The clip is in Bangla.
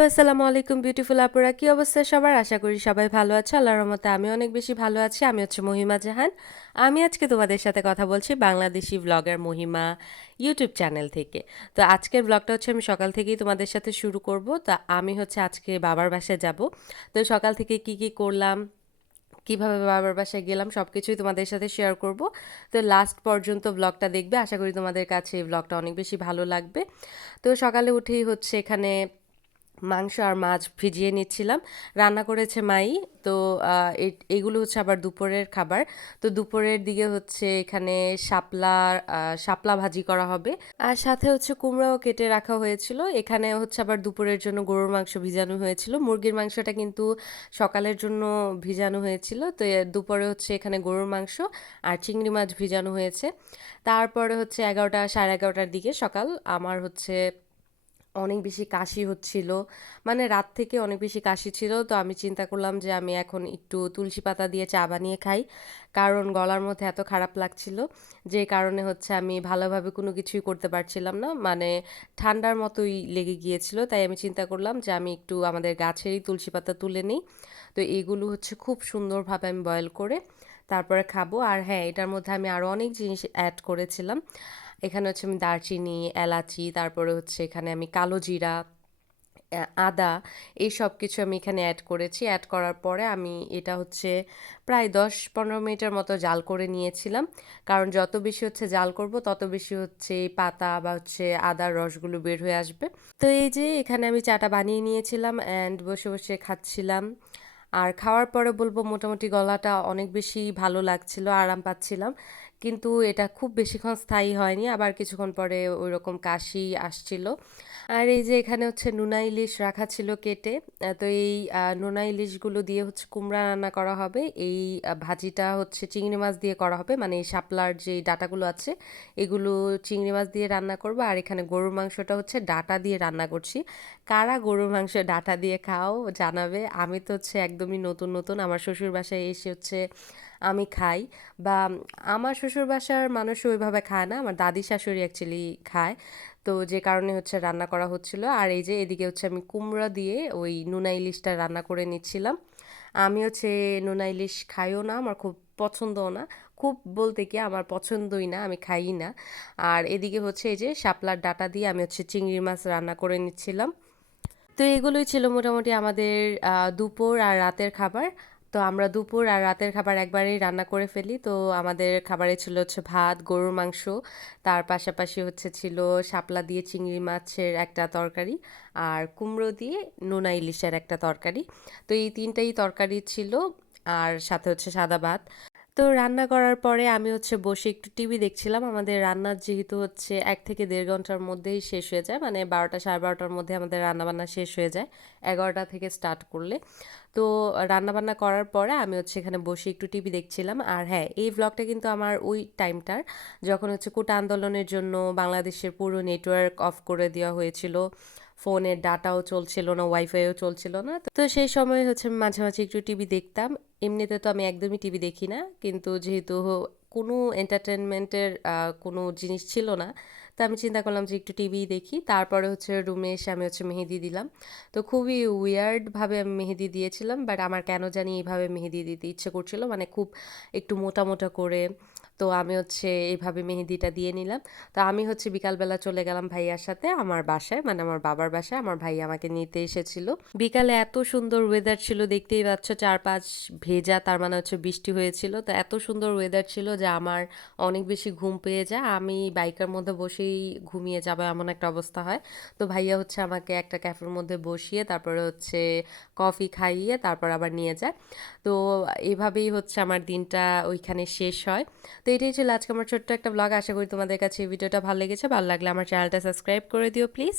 হ্যালো, আসসালামু আলাইকুম বিউটিফুল আপুরা। কি অবস্থা সবার? আশা করি সবাই ভালো আছে। আল্লাহর রহমতে আমি অনেক বেশি ভালো আছি। আমি হচ্ছে মহিমা জাহান। আমি আজকে তোমাদের সাথে কথা বলছি বাংলাদেশি ব্লগার মহিমা ইউটিউব চ্যানেল থেকে। তো আজকের ব্লগটা হচ্ছে আমি সকাল থেকেই তোমাদের সাথে শুরু করব। তো আমি হচ্ছে আজকে বাবার বাসায় যাব। তো সকাল থেকে কি করলাম, কিভাবে বাবার বাসায় গেলাম সবকিছুই তোমাদের সাথে শেয়ার করব। তো লাস্ট পর্যন্ত ব্লগটা দেখবে। আশা করি তোমাদের কাছে এই ব্লগটা অনেক বেশি ভালো লাগবে। তো সকালে উঠেই হচ্ছে এখানে মাংস আর মাছ ভিজিয়ে নিচ্ছিলাম। রান্না করেছে মাই। তো এগুলো হচ্ছে আবার দুপুরের খাবার। তো দুপুরের দিকে হচ্ছে এখানে শাপলা ভাজি করা হবে। আর সাথে হচ্ছে কুমড়াও কেটে রাখা হয়েছিল। এখানে হচ্ছে আবার দুপুরের জন্য গরুর মাংস ভিজানো হয়েছিল। মুরগির মাংসটা কিন্তু সকালের জন্য ভিজানো হয়েছিল। তো দুপুরে হচ্ছে এখানে গরুর মাংস আর চিংড়ি মাছ ভিজানো হয়েছে। তারপরে হচ্ছে 11টা, সাড়ে 11টার দিকে সকাল আমার হচ্ছে অনেক বেশি কাশি হচ্ছিল। মানে রাত থেকে অনেক বেশি কাশি ছিল। তো আমি চিন্তা করলাম যে আমি এখন একটু তুলসী পাতা দিয়ে চা বানিয়ে খাই। কারণ গলার মধ্যে এত খারাপ লাগছিল, যে কারণে হচ্ছে আমি ভালোভাবে কোনো কিছুই করতে পারছিলাম না। মানে ঠান্ডার মতোই লেগে গিয়েছিল। তাই আমি চিন্তা করলাম যে আমি একটু আমাদের গাছেরই তুলসী পাতা তুলে নিই। তো এইগুলো হচ্ছে খুব সুন্দরভাবে আমি বয়েল করে তারপরে খাবো। আর হ্যাঁ, এটার মধ্যে আমি আরও অনেক জিনিস অ্যাড করেছিলাম। এখানে হচ্ছে আমি দারচিনি, এলাচি, তারপরে হচ্ছে এখানে আমি কালো জিরা, আদা, এই সব কিছু আমি এখানে অ্যাড করেছি। অ্যাড করার পরে আমি এটা হচ্ছে প্রায় 10-15 মিনিটের মতো জাল করে নিয়েছিলাম। কারণ যত বেশি হচ্ছে জাল করব তত বেশি হচ্ছে এই পাতা বা হচ্ছে আদার রসগুলো বের হয়ে আসবে। তো এই যে এখানে আমি চাটা বানিয়ে নিয়েছিলাম অ্যান্ড বসে বসে খাচ্ছিলাম। আর খাওয়ার পরে বলবো মোটামুটি গলাটা অনেক বেশি ভালো লাগছিল, আরাম পাচ্ছিলাম। কিন্তু এটা খুব বেশিক্ষণ স্থায়ী হয়নি, আবার কিছুক্ষণ পরে ওইরকম কাশি আসছিল। আর এই যে এখানে হচ্ছে নোনা ইলিশ রাখা ছিল কেটে। তো এই নোনা ইলিশগুলো দিয়ে হচ্ছে কুমড়া রান্না করা হবে। এই ভাজিটা হচ্ছে চিংড়ি মাছ দিয়ে করা হবে, মানে এই শাপলার যে ডাটাগুলো আছে এগুলো চিংড়ি মাছ দিয়ে রান্না করব। আর এখানে গরুর মাংসটা হচ্ছে ডাটা দিয়ে রান্না করছি। কারা গরুর মাংস ডাটা দিয়ে খাও জানাবে। আমি তো হচ্ছে একদমই নতুন নতুন আমার শ্বশুর বাসায় এসে হচ্ছে আমি খাই, বা আমার শ্বশুর বাসার মানুষ ওইভাবে খায় না, আমার দাদি শাশুড়ি অ্যাকচুয়ালি খায়। তো যে কারণে হচ্ছে রান্না করা হচ্ছিল। আর এই যে এদিকে হচ্ছে আমি কুমড়া দিয়ে ওই নোনা ইলিশটা রান্না করে নিচ্ছিলাম। আমি হচ্ছে নোনা ইলিশ খাইও না, আমার খুব পছন্দও না। খুব বলতে কি আমার পছন্দই না, আমি খাই না। আর এদিকে হচ্ছে এই যে শাপলার ডাটা দিয়ে আমি হচ্ছে চিংড়ি মাছ রান্না করে নিচ্ছিলাম। তো এগুলোই ছিল মোটামুটি আমাদের দুপুর আর রাতের খাবার। তো আমরা দুপুর আর রাতের খাবার একবারেই রান্না করে ফেলি। তো আমাদের খাবারে ছিল হচ্ছে ভাত, গরুর মাংস, তার পাশাপাশি হচ্ছে ছিল শাপলা দিয়ে চিংড়ি মাছের একটা তরকারি, আর কুমড়ো দিয়ে নোনা ইলিশের একটা তরকারি। তো এই তিনটাই তরকারি ছিল, আর সাথে হচ্ছে সাদা ভাত। তো রান্না করার পরে আমি হচ্ছে বসে একটু টিভি দেখছিলাম। আমাদের রান্নার যেহেতু হচ্ছে 1 থেকে 1.5 ঘন্টার মধ্যেই শেষ হয়ে যায়, মানে 12টা সাড়ে 12টার মধ্যে আমাদের রান্নাবান্না শেষ হয়ে যায় 11টা থেকে স্টার্ট করলে। তো রান্নাবান্না করার পরে আমি হচ্ছে এখানে বসে একটু টিভি দেখছিলাম। আর হ্যাঁ, এই ব্লগটা কিন্তু আমার ওই টাইমটার, যখন হচ্ছে কোটা আন্দোলনের জন্য বাংলাদেশের পুরো নেটওয়ার্ক অফ করে দেওয়া হয়েছিল, ফোনের ডাটাও চলছিল না, ওয়াইফাইও চলছিল না। তো সেই সময় হচ্ছে আমি মাঝে মাঝে একটু টিভি দেখতাম। এমনিতে তো আমি একদমই টিভি দেখি না, কিন্তু যেহেতু কোনো এন্টারটেনমেন্টের কোনো জিনিস ছিল না, তো আমি চিন্তা করলাম যে একটু টিভি দেখি। তারপরে হচ্ছে রুমে এসে আমি হচ্ছে মেহেদি দিলাম। তো খুবই উইয়ার্ডভাবে আমি মেহেদি দিয়েছিলাম, বাট আমার কেন জানি এইভাবে মেহেদি দিতে ইচ্ছে করছিল, মানে খুব একটু মোটা মোটা করে। তো আমি হচ্ছে এইভাবে মেহেদিটা দিয়ে নিলাম। তো আমি হচ্ছে বিকালবেলা চলে গেলাম ভাইয়ার সাথে আমার বাসায়, মানে আমার বাবার বাসায়। আমার ভাই আমাকে নিতে এসেছিল। বিকালে এত সুন্দর ওয়েদার ছিল, দেখতেই পাচ্ছ চারপাশ ভেজা, তার মানে হচ্ছে বৃষ্টি হয়েছিল। তো এত সুন্দর ওয়েদার ছিল যে আমার অনেক বেশি ঘুম পেয়ে যায়, আমি বাইকের মধ্যে বসেই ঘুমিয়ে যাবে এমন একটা অবস্থা হয়। তো ভাইয়া হচ্ছে আমাকে একটা ক্যাফের মধ্যে বসিয়ে তারপরে হচ্ছে কফি খাইয়ে তারপর আবার নিয়ে যায়। তো এভাবেই হচ্ছে আমার দিনটা ওইখানে শেষ হয়। তো এটাই ছিল আজকে আমার ছোট্ট একটা ব্লগ। আশা করি তোমাদের কাছে এই ভিডিওটা ভালো লেগেছে। ভালো লাগলে আমার চ্যানেলটা সাবস্ক্রাইব করে দিও প্লিজ।